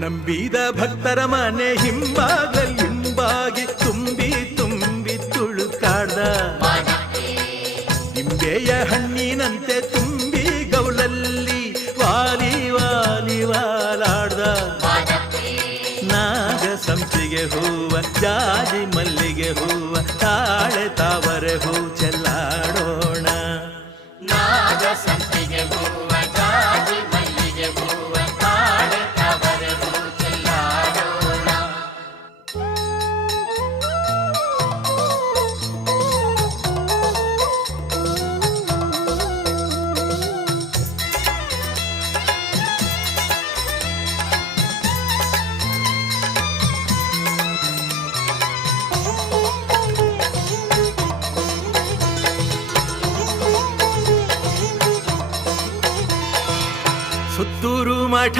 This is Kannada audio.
ನಂಬಿದ ಭಕ್ತರ ಮನೆ ಹಿಂಬಾಗಿ ತುಂಬಿ ತುಂಬಿ ತುಳುಕಾಡ್ದ ನಿಂಬೆಯ ಹಣ್ಣಿನಂತೆ ತುಂಬಿ ಗೌಲಲ್ಲಿ ವಾಲಿ ವಾಲಿ ವಾಲಾಡ್ದ ನಾಗ ಸಂಪಿಗೆ ಹೂವ ಜಾಜಿ ಮಲ್ಲಿಗೆ ಹೂವ